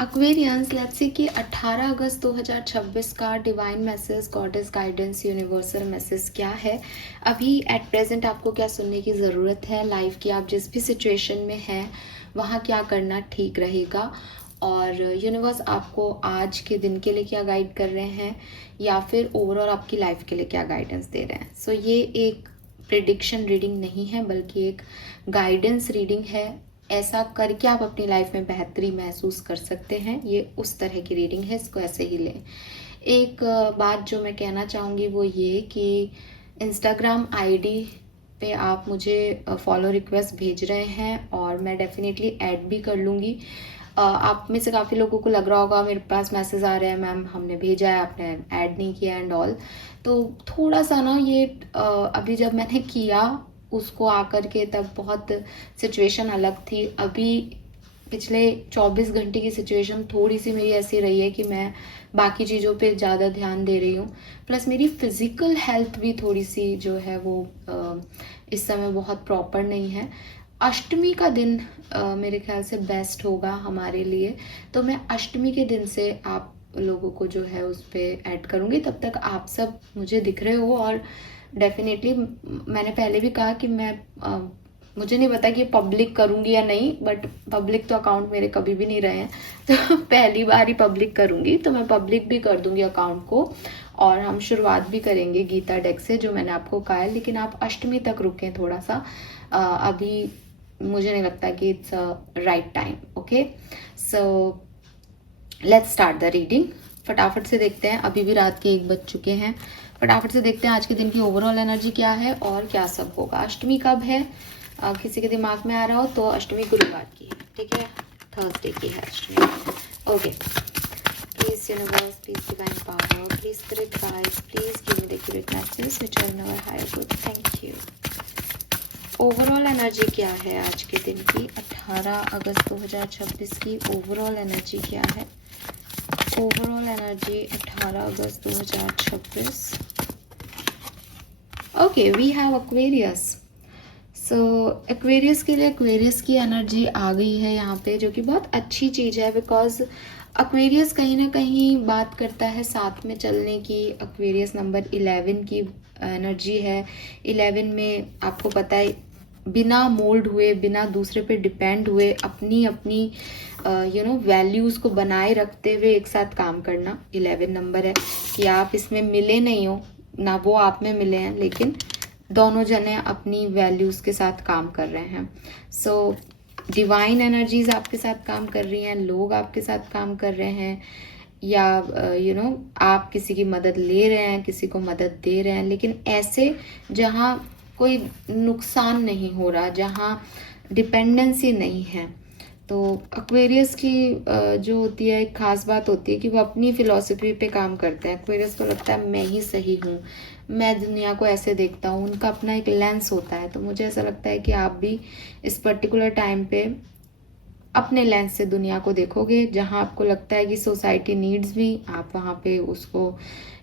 Aquarians, let's see कि 18 अगस्त 2026 का divine message, goddess guidance, universal message क्या है। अभी एट प्रेजेंट आपको क्या सुनने की ज़रूरत है लाइफ की, आप जिस भी सिचुएशन में हैं वहाँ क्या करना ठीक रहेगा, और यूनिवर्स आपको आज के दिन के लिए क्या गाइड कर रहे हैं, या फिर ओवरऑल आपकी लाइफ के लिए क्या गाइडेंस दे रहे हैं। सो ये एक प्रिडिक्शन रीडिंग नहीं है, बल्कि एक गाइडेंस रीडिंग है। ऐसा करके आप अपनी लाइफ में बेहतरी महसूस कर सकते हैं, ये उस तरह की रीडिंग है, इसको ऐसे ही लें। एक बात जो मैं कहना चाहूँगी वो ये कि इंस्टाग्राम आईडी पे आप मुझे फॉलो रिक्वेस्ट भेज रहे हैं और मैं डेफिनेटली ऐड भी कर लूँगी। आप में से काफ़ी लोगों को लग रहा होगा मेरे पास मैसेज आ रहे हैं, मैम हमने भेजा है, आपने ऐड नहीं किया एंड ऑल। तो थोड़ा सा ना ये अभी जब मैंने किया उसको आकर के तब बहुत सिचुएशन अलग थी। अभी पिछले 24 घंटे की सिचुएशन थोड़ी सी मेरी ऐसी रही है कि मैं बाकी चीज़ों पे ज़्यादा ध्यान दे रही हूँ, प्लस मेरी फिज़िकल हेल्थ भी थोड़ी सी जो है वो इस समय बहुत प्रॉपर नहीं है। अष्टमी का दिन मेरे ख्याल से बेस्ट होगा हमारे लिए, तो मैं अष्टमी के दिन से आप लोगों को जो है उस पर ऐड करूँगी। तब तक आप सब मुझे दिख रहे हो, और डेफिनेटली मैंने पहले भी कहा कि मैं मुझे नहीं पता कि पब्लिक करूँगी या नहीं, बट पब्लिक तो अकाउंट मेरे कभी भी नहीं रहे हैं तो पहली बार ही पब्लिक करूँगी, तो मैं पब्लिक भी कर दूँगी अकाउंट को, और हम शुरुआत भी करेंगे गीता डेक से जो मैंने आपको कहा है। लेकिन आप अष्टमी तक रुकें थोड़ा सा, अभी मुझे नहीं लगता कि it's right time. Okay, so let's start the reading. फटाफट से देखते हैं, अभी भी रात के 1 बज चुके हैं। फटाफट से देखते हैं आज के दिन की ओवरऑल एनर्जी क्या है और क्या सब होगा। अष्टमी कब है, किसी के दिमाग में आ रहा हो तो अष्टमी गुरुवार की है, ठीक है, थर्सडे की है अष्टमी। Okay, please universe, please divine power, please spirit guides, please give me the accurate message which are in our higher good. Thank you. Overall energy क्या है आज के दिन की, 18 अगस्त 2026 की ओवरऑल एनर्जी क्या है। Overall energy 18 August 2026। Okay, we have Aquarius. So Aquarius के लिए एक्वेरियस की एनर्जी आ गई है यहाँ पे, जो कि बहुत अच्छी चीज़ है, बिकॉज एक्वेरियस कहीं ना कहीं बात करता है साथ में चलने की। एक्वेरियस नंबर 11 की एनर्जी है। 11 में आपको पता है, बिना मोल्ड हुए, बिना दूसरे पे डिपेंड हुए, अपनी अपनी वैल्यूज़ को बनाए रखते हुए एक साथ काम करना 11 नंबर है। कि आप इसमें मिले नहीं हो ना, वो आप में मिले हैं, लेकिन दोनों जने अपनी वैल्यूज़ के साथ काम कर रहे हैं। सो डिवाइन एनर्जीज आपके साथ काम कर रही हैं, लोग आपके साथ काम कर रहे हैं, या आप किसी की मदद ले रहे हैं, किसी को मदद दे रहे हैं, लेकिन ऐसे जहाँ कोई नुकसान नहीं हो रहा, जहाँ डिपेंडेंसी नहीं है। तो एक्वेरियस की जो होती है एक खास बात होती है कि वो अपनी फिलॉसफी पे काम करते हैं। एक्वेरियस को लगता है मैं ही सही हूँ, मैं दुनिया को ऐसे देखता हूँ, उनका अपना एक लेंस होता है। तो मुझे ऐसा लगता है कि आप भी इस पर्टिकुलर टाइम पे अपने लेंस से दुनिया को देखोगे। जहाँ आपको लगता है कि सोसाइटी नीड्स भी, आप वहाँ पे उसको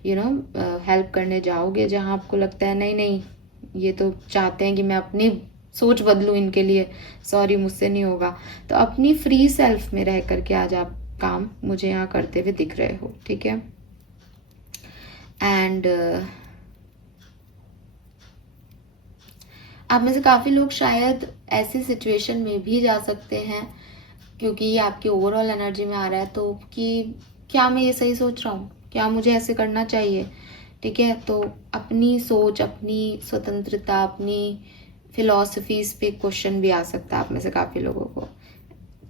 हेल्प करने जाओगे। जहाँ आपको लगता है नहीं नहीं, ये तो चाहते हैं कि मैं अपनी सोच बदलूं इनके लिए, सॉरी मुझसे नहीं होगा, तो अपनी फ्री सेल्फ में रह करके आज आप काम मुझे यहाँ करते हुए दिख रहे हो, ठीक है। एंड आप में से काफ़ी लोग शायद ऐसी सिचुएशन में भी जा सकते हैं, क्योंकि ये आपकी ओवरऑल एनर्जी में आ रहा है, तो कि क्या मैं ये सही सोच रहा हूँ, क्या मुझे ऐसे करना चाहिए, ठीक है। तो अपनी सोच, अपनी स्वतंत्रता, अपनी फिलॉसफीज पे क्वेश्चन भी आ सकता है आप में से काफ़ी लोगों को,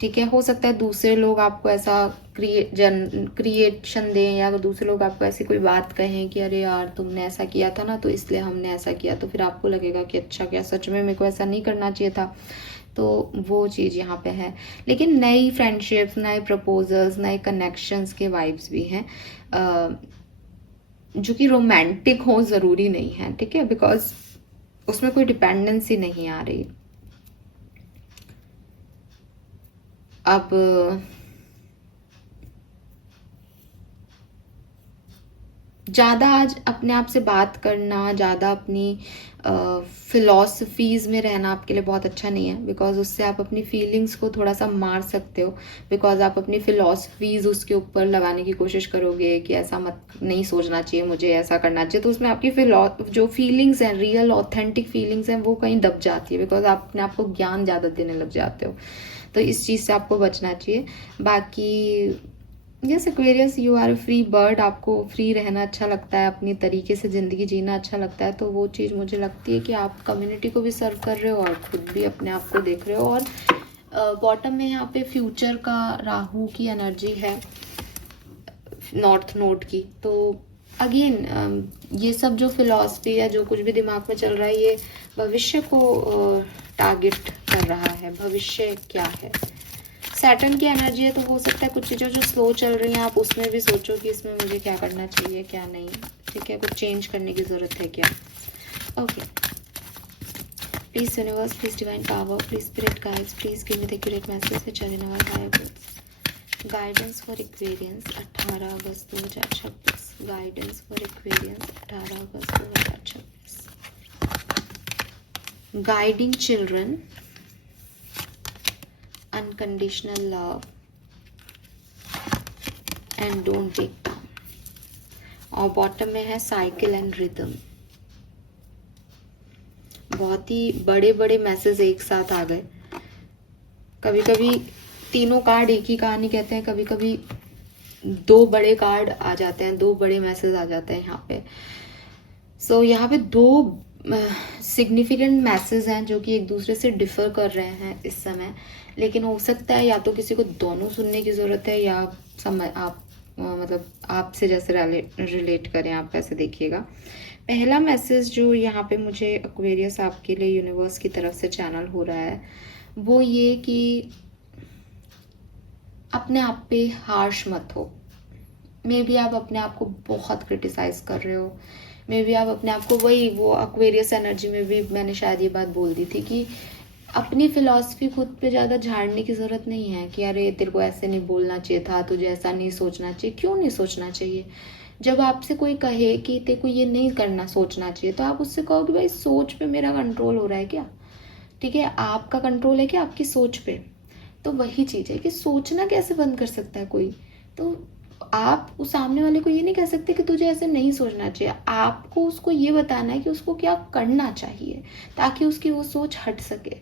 ठीक है। हो सकता है दूसरे लोग आपको ऐसा क्रिएशन दें, या दूसरे लोग आपको ऐसी कोई बात कहें कि अरे यार तुमने ऐसा किया था ना, तो इसलिए हमने ऐसा किया, तो फिर आपको लगेगा कि अच्छा, क्या सच में मेरे को ऐसा नहीं करना चाहिए था। तो वो चीज़ यहाँ पे है। लेकिन नई फ्रेंडशिप्स, नए प्रपोजल्स, नए कनेक्शंस के वाइब्स भी हैं, जो कि रोमांटिक हो ज़रूरी नहीं है, ठीक है, बिकॉज उसमें कोई डिपेंडेंसी नहीं आ रही। अब ज़्यादा आज अपने आप से बात करना, ज़्यादा अपनी फ़िलॉसफीज़ में रहना आपके लिए बहुत अच्छा नहीं है, बिकॉज़ उससे आप अपनी फीलिंग्स को थोड़ा सा मार सकते हो। बिकॉज़ आप अपनी फ़िलॉसफीज़ उसके ऊपर लगाने की कोशिश करोगे कि ऐसा मत नहीं सोचना चाहिए, मुझे ऐसा करना चाहिए, तो उसमें आपकी जो फीलिंग्स हैं, रियल ऑथेंटिक फीलिंग्स हैं, वो कहीं दब जाती है, बिकॉज़ आप अपने आप को ज्ञान ज़्यादा देने लग जाते हो। तो इस चीज़ से आपको बचना चाहिए। बाकी yes Aquarius, you are free bird, आपको फ्री रहना अच्छा लगता है, अपनी तरीके से ज़िंदगी जीना अच्छा लगता है, तो वो चीज़ मुझे लगती है कि आप कम्युनिटी को भी सर्व कर रहे हो और खुद भी अपने आप को देख रहे हो। और बॉटम में यहाँ पे फ्यूचर का राहु की एनर्जी है, नॉर्थ नोड की। तो अगेन ये सब जो फिलॉसफी है, जो कुछ भी दिमाग में चल रहा है, ये भविष्य को टारगेट कर रहा है। भविष्य क्या है? सैटर्न की एनर्जी है, तो हो सकता है कुछ चीज़ें जो स्लो चल रही हैं आप उसमें भी सोचो कि इसमें मुझे क्या करना चाहिए, क्या नहीं। ठीक है, कुछ चेंज करने की ज़रूरत है क्या? Okay, please universe, please divine power, please spirit guides, please give me the accurate message which are in our higher goals. Guidance for Aquarians 18 August 2026। Guidance for Aquarians 18 August 2026। Guiding children, unconditional love and don't break down। और bottom में है cycle and rhythm. बहुत ही बड़े बड़े message एक साथ आ गए। कभी कभी तीनों कार्ड एक ही कहानी कहते हैं, कभी कभी दो बड़े कार्ड आ जाते हैं, दो बड़े मैसेज आ जाते हैं यहाँ पे। सो यहाँ पे दो सिग्निफिकेंट मैसेज हैं जो कि एक दूसरे से डिफर कर रहे हैं इस समय, लेकिन हो सकता है या तो किसी को दोनों सुनने की ज़रूरत है, या समझ आप मतलब आपसे जैसे रिलेट करें, आप ऐसे देखिएगा। पहला मैसेज जो यहाँ पे मुझे एक्वेरियस आपके लिए यूनिवर्स की तरफ से चैनल हो रहा है, वो ये कि अपने आप पे हार्श मत हो। मे बी आप अपने आप को बहुत क्रिटिसाइज कर रहे हो, मे बी आप अपने आप को, वही वो एक्वेरियस एनर्जी में भी मैंने शायद ये बात बोल दी थी कि अपनी फिलॉसफी खुद पे ज़्यादा झाड़ने की ज़रूरत नहीं है कि अरे तेरे को ऐसे नहीं बोलना चाहिए था, तुझे ऐसा नहीं सोचना चाहिए। क्यों नहीं सोचना चाहिए? जब आपसे कोई कहे कि तेरे को ये नहीं करना, सोचना चाहिए, तो आप उससे कहो कि भाई सोच पे मेरा कंट्रोल हो रहा है क्या? ठीक है, आपका कंट्रोल है क्या आपकी सोच पे? तो वही चीज़ है कि सोचना कैसे बंद कर सकता है कोई? तो आप उस सामने वाले को ये नहीं कह सकते कि तुझे ऐसे नहीं सोचना चाहिए। आपको उसको ये बताना है कि उसको क्या करना चाहिए ताकि उसकी वो सोच हट सके।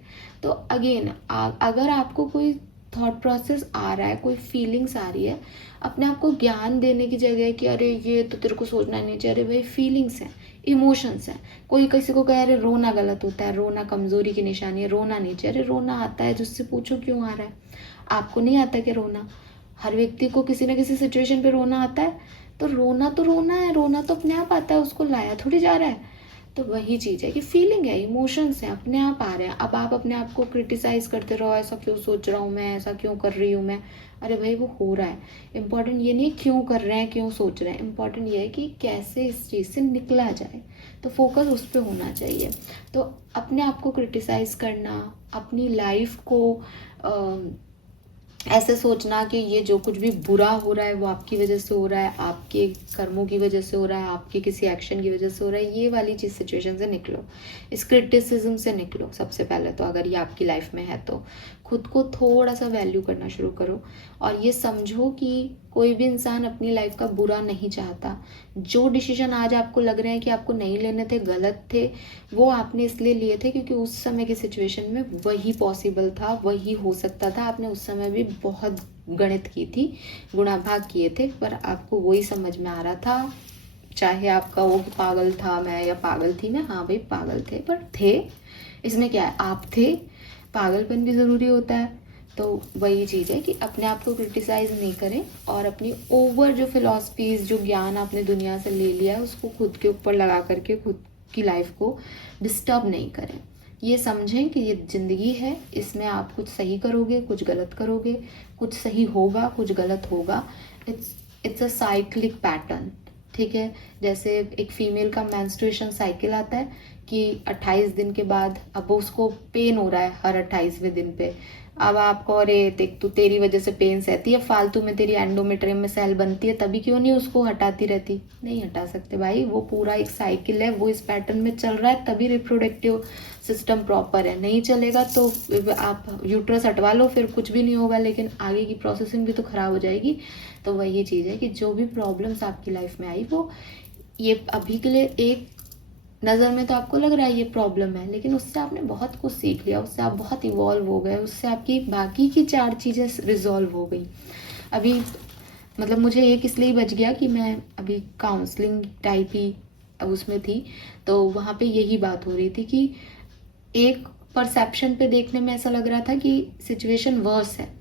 तो अगेन अगर आपको कोई थॉट प्रोसेस आ रहा है, कोई फीलिंग्स आ रही है, अपने आप को ज्ञान देने की जगह कि अरे ये तो तेरे को सोचना नहीं चाहिए, अरे भाई फीलिंग्स हैं, इमोशंस हैं। कोई किसी को कहे अरे रोना गलत होता है, रोना कमजोरी की निशानी है, रोना नहीं चाहिए। अरे रोना आता है, जिससे पूछो क्यों आ रहा है। आपको नहीं आता क्या रोना? हर व्यक्ति को किसी ना किसी सिचुएशन पे रोना आता है। तो रोना है, रोना तो अपने आप आता है, उसको लाया थोड़ी जा रहा है। तो वही चीज़ है कि फीलिंग है, इमोशंस हैं, अपने आप आ रहे हैं। अब आप अपने आप को क्रिटिसाइज करते रहो, ऐसा क्यों सोच रहा हूँ मैं, ऐसा क्यों कर रही हूँ मैं। अरे भाई वो हो रहा है। इम्पॉर्टेंट ये नहीं क्यों कर रहे हैं, क्यों सोच रहे हैं, इम्पॉर्टेंट ये है कि कैसे इस चीज़ से निकला जाए। तो फोकस उस पर होना चाहिए। तो अपने आप को क्रिटिसाइज करना, अपनी लाइफ को ऐसे सोचना कि ये जो कुछ भी बुरा हो रहा है वो आपकी वजह से हो रहा है, आपके कर्मों की वजह से हो रहा है, आपके किसी एक्शन की वजह से हो रहा है, ये वाली चीज़ सिचुएशन से निकलो, इस क्रिटिसिज्म से निकलो। सबसे पहले तो अगर ये आपकी लाइफ में है तो खुद को थोड़ा सा वैल्यू करना शुरू करो और ये समझो कि कोई भी इंसान अपनी लाइफ का बुरा नहीं चाहता। जो डिसीजन आज आपको लग रहे हैं कि आपको नहीं लेने थे, गलत थे, वो आपने इसलिए लिए थे क्योंकि उस समय की सिचुएशन में वही पॉसिबल था, वही हो सकता था। आपने उस समय भी बहुत गणित की थी, गुणा भाग किए थे, पर आपको वही समझ में आ रहा था। चाहे आपका वो पागल था मैं या पागल थी मैं, हाँ भाई पागल थे, पर थे, इसमें क्या है, आप थे। पागलपन भी ज़रूरी होता है। तो वही चीज़ है कि अपने आप को क्रिटिसाइज नहीं करें और अपनी ओवर जो फिलॉसफीज, जो ज्ञान आपने दुनिया से ले लिया है, उसको खुद के ऊपर लगा करके खुद की लाइफ को डिस्टर्ब नहीं करें। ये समझें कि ये ज़िंदगी है, इसमें आप कुछ सही करोगे, कुछ गलत करोगे, कुछ सही होगा, कुछ गलत होगा। It's a cyclic pattern. ठीक है, जैसे एक फीमेल का मेंस्ट्रुएशन साइकिल आता है कि 28 दिन के बाद अब उसको पेन हो रहा है हर 28वें दिन पे, अब आपको, अरे देख तू, तेरी वजह से पेन सहती है, फालतू में तेरी एंडोमेट्रियम में सेल बनती है, तभी क्यों नहीं उसको हटाती रहती? नहीं हटा सकते भाई, वो पूरा एक साइकिल है, वो इस पैटर्न में चल रहा है, तभी रिप्रोडक्टिव सिस्टम प्रॉपर है। नहीं चलेगा तो आप यूट्रस हटवा लो, फिर कुछ भी नहीं होगा, लेकिन आगे की प्रोसेसिंग भी तो खराब हो जाएगी। तो वही चीज़ है कि जो भी प्रॉब्लम्स आपकी लाइफ में आई, वो ये अभी के लिए एक नज़र में तो आपको लग रहा है ये प्रॉब्लम है, लेकिन उससे आपने बहुत कुछ सीख लिया, उससे आप बहुत इवॉल्व हो गए, उससे आपकी बाकी की 4 चीज़ें रिजॉल्व हो गई। अभी मतलब मुझे एक इसलिए बच गया कि मैं अभी काउंसलिंग टाइप ही उसमें थी, तो वहाँ पे यही बात हो रही थी कि एक परसेप्शन पे देखने में ऐसा लग रहा था कि सिचुएशन वर्स है,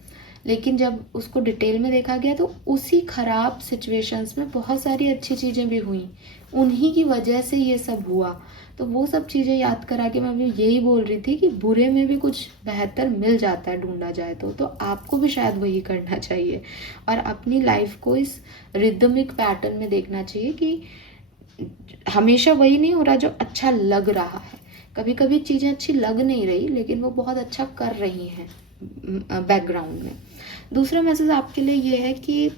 लेकिन जब उसको डिटेल में देखा गया तो उसी खराब सिचुएशंस में बहुत सारी अच्छी चीज़ें भी हुई, उन्हीं की वजह से ये सब हुआ। तो वो सब चीज़ें याद करा के मैं अभी यही बोल रही थी कि बुरे में भी कुछ बेहतर मिल जाता है, ढूंढा जाए तो आपको भी शायद वही करना चाहिए और अपनी लाइफ को इस रिदमिक पैटर्न में देखना चाहिए कि हमेशा वही नहीं हो रहा जो अच्छा लग रहा है। कभी कभी चीज़ें अच्छी लग नहीं रही, लेकिन वो बहुत अच्छा कर रही हैं बैकग्राउंड में। दूसरा मैसेज आपके लिए ये है कि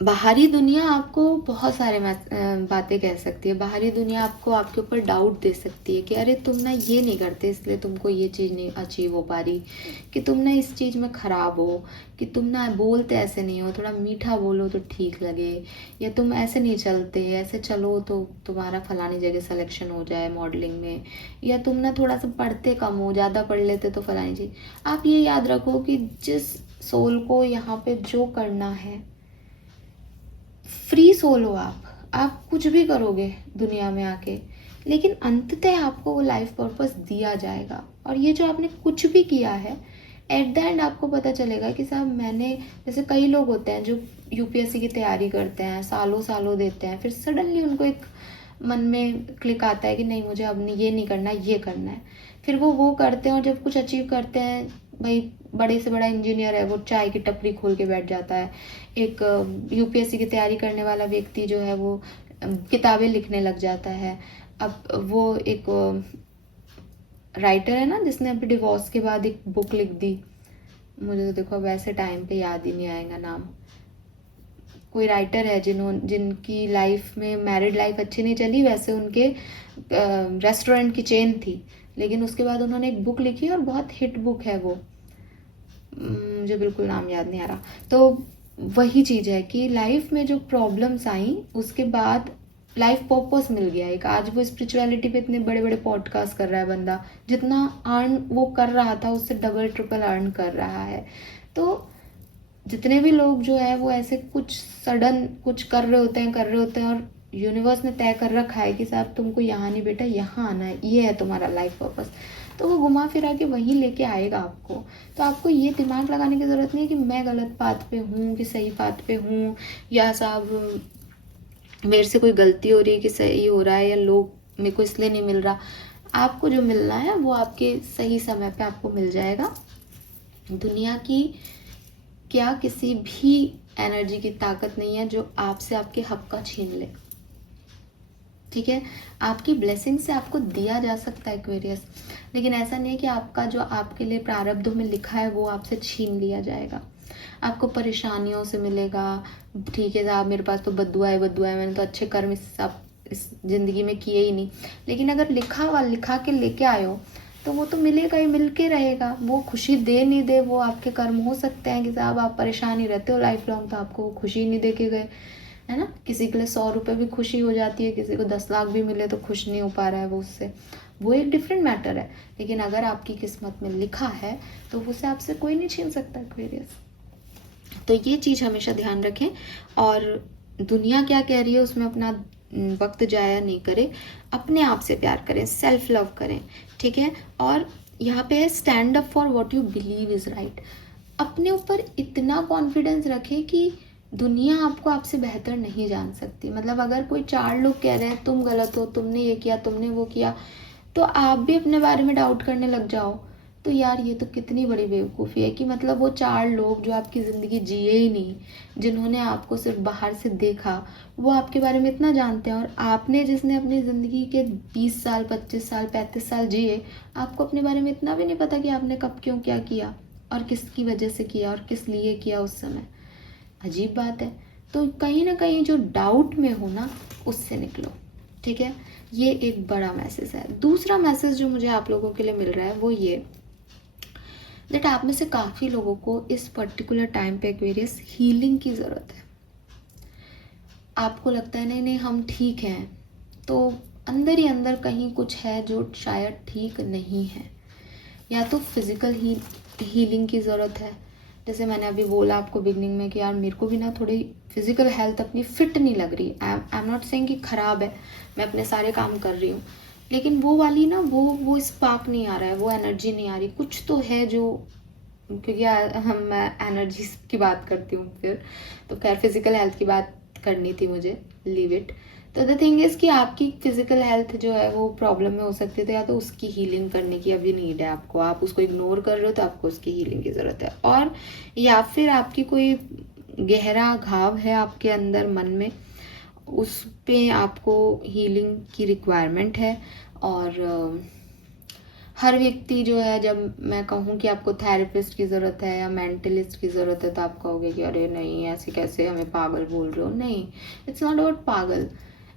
बाहरी दुनिया आपको बहुत सारे बातें कह सकती है। बाहरी दुनिया आपको आपके ऊपर डाउट दे सकती है कि अरे तुम ना ये नहीं करते, इसलिए तुमको ये चीज़ नहीं अचीव हो पा रही, कि तुम ना इस चीज़ में ख़राब हो, कि तुम ना बोलते ऐसे नहीं हो, थोड़ा मीठा बोलो तो ठीक लगे, या तुम ऐसे नहीं चलते, ऐसे चलो तो तुम्हारा फलानी जगह सिलेक्शन हो जाए मॉडलिंग में, या तुम ना थोड़ा सा पढ़ते कम हो, ज़्यादा पढ़ लेते तो फलानी चीज़। आप ये याद रखो कि जिस सोल को यहाँ पे जो करना है, फ्री सोल हो आप कुछ भी करोगे दुनिया में आके, लेकिन अंततः आपको वो लाइफ पर्पस दिया जाएगा। और ये जो आपने कुछ भी किया है, एट द एंड आपको पता चलेगा कि साहब मैंने, जैसे कई लोग होते हैं जो यूपीएससी की तैयारी करते हैं, सालों सालों देते हैं, फिर सडनली उनको एक मन में क्लिक आता है कि नहीं मुझे अब ये नहीं करना, ये करना है। फिर वो करते हैं और जब कुछ अचीव करते हैं, भाई बड़े से बड़ा इंजीनियर है, वो चाय की टपरी खोल के बैठ जाता है। एक यूपीएससी की तैयारी करने वाला व्यक्ति जो है वो किताबें लिखने लग जाता है। अब वो एक राइटर है ना जिसने अभी डिवोर्स के बाद एक बुक लिख दी, मुझे तो देखो वैसे टाइम पे याद ही नहीं आएगा नाम। कोई राइटर है जिनकी लाइफ में मैरिड लाइफ अच्छी नहीं चली, वैसे उनके रेस्टोरेंट की चेन थी, लेकिन उसके बाद उन्होंने एक बुक लिखी और बहुत हिट बुक है वो, मुझे बिल्कुल नाम याद नहीं आ रहा। तो वही चीज़ है कि लाइफ में जो प्रॉब्लम्स आई उसके बाद लाइफ पर्पस मिल गया एक। आज वो स्पिरिचुअलिटी पे इतने बड़े बड़े पॉडकास्ट कर रहा है बंदा, जितना अर्न वो कर रहा था उससे डबल ट्रिपल अर्न कर रहा है। तो जितने भी लोग जो है वो ऐसे कुछ सडन कुछ कर रहे होते हैं और यूनिवर्स ने तय कर रखा है कि साहब तुमको यहाँ नहीं बेटा, यहाँ आना है, ये है तुम्हारा लाइफ पर्पस, तो वो घुमा फिरा के वहीं लेके आएगा आपको। तो आपको ये दिमाग लगाने की ज़रूरत नहीं है कि मैं गलत बात पे हूँ कि सही बात पे हूँ, या साहब मेरे से कोई गलती हो रही है कि सही हो रहा है, या लोग मेरे को इसलिए नहीं मिल रहा। आपको जो मिलना है वो आपके सही समय पे आपको मिल जाएगा। दुनिया की क्या किसी भी एनर्जी की ताकत नहीं है जो आपसे आपके हक का छीन ले, ठीक है। आपकी ब्लेसिंग से आपको दिया जा सकता है एक्वेरियस, लेकिन ऐसा नहीं है कि आपका जो आपके लिए प्रारब्धों में लिखा है वो आपसे छीन लिया जाएगा। आपको परेशानियों से मिलेगा, ठीक है साहब मेरे पास तो बद्दुआ है, मैंने तो अच्छे कर्म इस जिंदगी में किए ही नहीं, लेकिन अगर लिखा के लेके आए हो तो वो तो मिलेगा ही, मिल के रहेगा। वो खुशी दे नहीं दे वो आपके कर्म हो सकते हैं कि साहब आप परेशान ही रहते हो लाइफ लॉन्ग, तो आपको वो खुशी नहीं दे के गए, है ना। किसी के लिए 100 रुपये भी खुशी हो जाती है, किसी को 10 लाख भी मिले तो खुश नहीं हो पा रहा है वो उससे, वो एक डिफरेंट मैटर है। लेकिन अगर आपकी किस्मत में लिखा है तो उसे आपसे कोई नहीं छीन सकता एक्वेरियस। तो ये चीज़ हमेशा ध्यान रखें, और दुनिया क्या कह रही है उसमें अपना वक्त जाया नहीं करें, अपने आप से प्यार करें, सेल्फ लव करें, ठीक है। और यहाँ पे है stand up for what you believe is right. अपने ऊपर इतना कॉन्फिडेंस रखें कि दुनिया आपको आपसे बेहतर नहीं जान सकती। मतलब अगर कोई 4 लोग कह रहे हैं तुम गलत हो, तुमने ये किया, तुमने वो किया, तो आप भी अपने बारे में डाउट करने लग जाओ तो यार ये तो कितनी बड़ी बेवकूफ़ी है कि मतलब वो 4 लोग जो आपकी ज़िंदगी जिए ही नहीं, जिन्होंने आपको सिर्फ बाहर से देखा, वो आपके बारे में इतना जानते हैं, और आपने जिसने अपनी ज़िंदगी के 20 साल, 25 साल, 35 साल जिए, आपको अपने बारे में इतना भी नहीं पता कि आपने कब क्यों क्या किया और किसकी वजह से किया और किस लिए किया उस समय। अजीब बात है। तो कहीं ना कहीं जो डाउट में हो ना, उससे निकलो, ठीक है। ये एक बड़ा मैसेज है। दूसरा मैसेज जो मुझे आप लोगों के लिए मिल रहा है वो ये, दैट आप में से काफ़ी लोगों को इस पर्टिकुलर टाइम पे एक्वेरियस हीलिंग की ज़रूरत है। आपको लगता है नहीं नहीं हम ठीक हैं, तो अंदर ही अंदर कहीं कुछ है जो शायद ठीक नहीं है। या तो फिज़िकल हीलिंग की ज़रूरत है, जैसे मैंने अभी बोला आपको बिगनिंग में कि यार मेरे को भी ना थोड़ी फिज़िकल हेल्थ अपनी फिट नहीं लग रही। आई एम नॉट सेइंग कि ख़राब है, मैं अपने सारे काम कर रही हूँ, लेकिन वो वाली ना वो स्पार्क नहीं आ रहा है, वो एनर्जी नहीं आ रही। कुछ तो है जो, क्योंकि मैं एनर्जी की बात करती हूँ फिर, तो खैर फिज़िकल हेल्थ की बात करनी थी मुझे, लीव इट। तो द थिंग इज़ कि आपकी फिज़िकल हेल्थ जो है वो प्रॉब्लम में हो सकती है, तो या तो उसकी हीलिंग करने की अभी नीड है आपको, आप उसको इग्नोर कर रहे हो तो आपको उसकी हीलिंग की ज़रूरत है। और या फिर आपकी कोई गहरा घाव है आपके अंदर मन में, उस पे आपको हीलिंग की रिक्वायरमेंट है। और हर व्यक्ति जो है, जब मैं कहूँ कि आपको थेरेपिस्ट की ज़रूरत है या मेंटलिस्ट की ज़रूरत है, तो आप कहोगे कि अरे नहीं ऐसे कैसे, हमें पागल बोल रहे हो। नहीं, इट्स नॉट अबाउट पागल,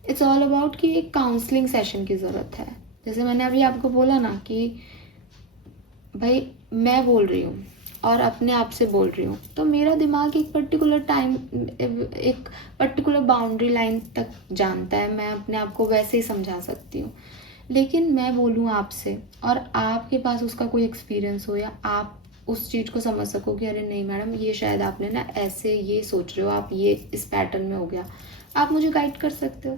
इट्स ऑल अबाउट कि एक काउंसलिंग सेशन की ज़रूरत है। जैसे मैंने अभी आपको बोला ना कि भाई मैं बोल रही हूँ और अपने आप से बोल रही हूँ, तो मेरा दिमाग एक पर्टिकुलर टाइम, एक पर्टिकुलर बाउंड्री लाइन तक जानता है, मैं अपने आप को वैसे ही समझा सकती हूँ। लेकिन मैं बोलूँ आपसे और आपके पास उसका कोई एक्सपीरियंस हो, या आप उस चीज़ को समझ सको कि अरे नहीं मैडम ये शायद आपने ना ऐसे ये सोच रहे हो, आप ये इस पैटर्न में हो गया, आप मुझे गाइड कर सकते हो।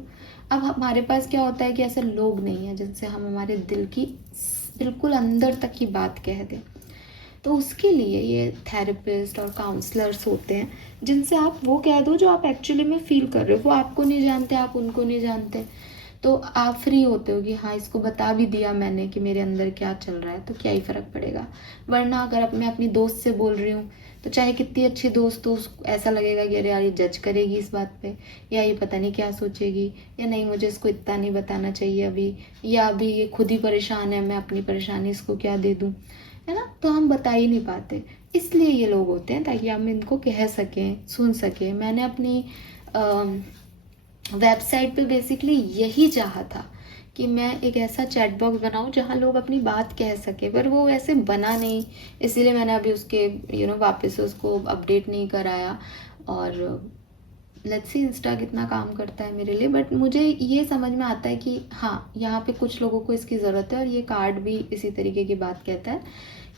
अब हमारे पास क्या होता है कि ऐसे लोग नहीं हैं जिनसे हम हमारे दिल की बिल्कुल अंदर तक की बात कह दें, तो उसके लिए ये थेरेपिस्ट और काउंसलर्स होते हैं जिनसे आप वो कह दो जो आप एक्चुअली में फील कर रहे हो। वो आपको नहीं जानते, आप उनको नहीं जानते, तो आप फ्री होते हो कि हाँ इसको बता भी दिया मैंने कि मेरे अंदर क्या चल रहा है, तो क्या ही फ़र्क पड़ेगा। वरना अगर अब मैं अपनी दोस्त से बोल रही हूँ, तो चाहे कितनी अच्छी दोस्त हो, उसको ऐसा लगेगा कि अरे यार ये जज करेगी इस बात पे, या ये पता नहीं क्या सोचेगी, या नहीं मुझे इसको इतना नहीं बताना चाहिए अभी, या अभी ये खुद ही परेशान है, मैं अपनी परेशानी इसको क्या दे दूँ, है ना। तो हम बता ही नहीं पाते, इसलिए ये लोग होते हैं ताकि हम इनको कह सकें, सुन सकें। मैंने अपनी वेबसाइट पे बेसिकली यही चाहा था कि मैं एक ऐसा चैट बॉक्स बनाऊं जहां लोग अपनी बात कह सके, पर वो वैसे बना नहीं, इसीलिए मैंने अभी उसके वापस से उसको अपडेट नहीं कराया। और लेट्स सी इंस्टा कितना काम करता है मेरे लिए, बट मुझे ये समझ में आता है कि हाँ यहाँ पे कुछ लोगों को इसकी ज़रूरत है। और ये कार्ड भी इसी तरीके की बात कहता है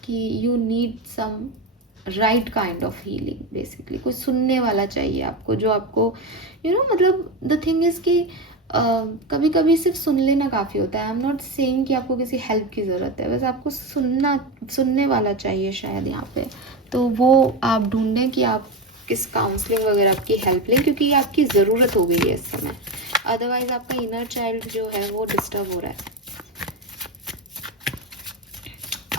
कि you need some right kind of healing. Basically कोई सुनने वाला चाहिए आपको, जो आपको मतलब द थिंग इज़ कि कभी कभी सिर्फ सुन लेना काफ़ी होता है। आई एम नॉट सेइंग कि आपको किसी हेल्प की ज़रूरत है, बस आपको सुनने वाला चाहिए शायद यहाँ पे। तो वो आप ढूंढें कि आप किस काउंसलिंग वगैरह की हेल्प लें, क्योंकि ये आपकी ज़रूरत हो गई है इस समय। अदरवाइज आपका इनर चाइल्ड जो है वो डिस्टर्ब हो रहा है।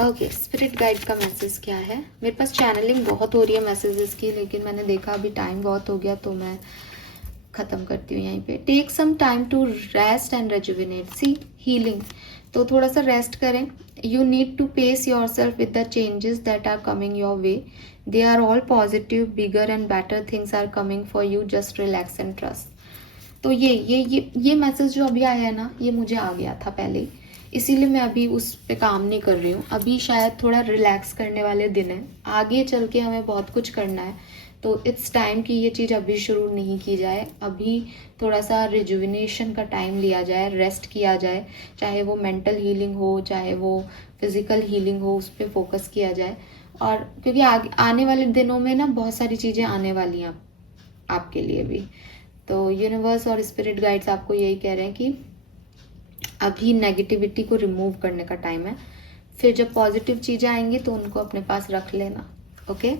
ओके, स्पिरिट गाइड का मैसेज क्या है? मेरे पास चैनलिंग बहुत हो रही है मैसेजेस की, लेकिन मैंने देखा अभी टाइम बहुत हो गया, तो मैं ख़त्म करती हूँ यहीं पे। Take some time to rest and rejuvenate. See healing, तो थोड़ा सा रेस्ट करें। You need to pace yourself with the changes that are coming your way. They are all positive, bigger and better things are coming for you, just relax and trust. तो ये message जो अभी आया है ना, ये मुझे आ गया था पहले ही, इसीलिए मैं अभी उस पे काम नहीं कर रही हूँ। अभी शायद थोड़ा रिलैक्स करने वाले दिन है, आगे चल के हमें बहुत कुछ करना है, तो इट्स टाइम कि ये चीज़ अभी शुरू नहीं की जाए। अभी थोड़ा सा रिजुविनेशन का टाइम लिया जाए, रेस्ट किया जाए, चाहे वो मेंटल हीलिंग हो चाहे वो फिज़िकल हीलिंग हो, उस पर फोकस किया जाए। और क्योंकि आने वाले दिनों में ना बहुत सारी चीज़ें आने वाली हैं आपके लिए भी। तो यूनिवर्स और स्पिरिट गाइड्स आपको यही कह रहे हैं कि अभी नेगेटिविटी को रिमूव करने का टाइम है, फिर जब पॉजिटिव चीज़ें आएंगी तो उनको अपने पास रख लेना। Okay,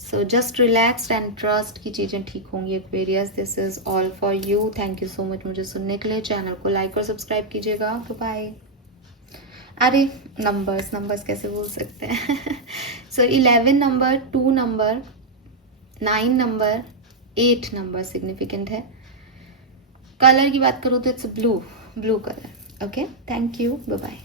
so just relax and trust की चीज़ें ठीक होंगी। Aquarius, this is all for you. Thank you so much मुझे सुनने के लिए। चैनल को लाइक और सब्सक्राइब कीजिएगा। बाय। अरे नंबर्स कैसे बोल सकते हैं so 11 number, 2 number, 9 number, 8 number significant है। कलर की बात करूँ तो it's blue colour. Okay, thank you, bye bye.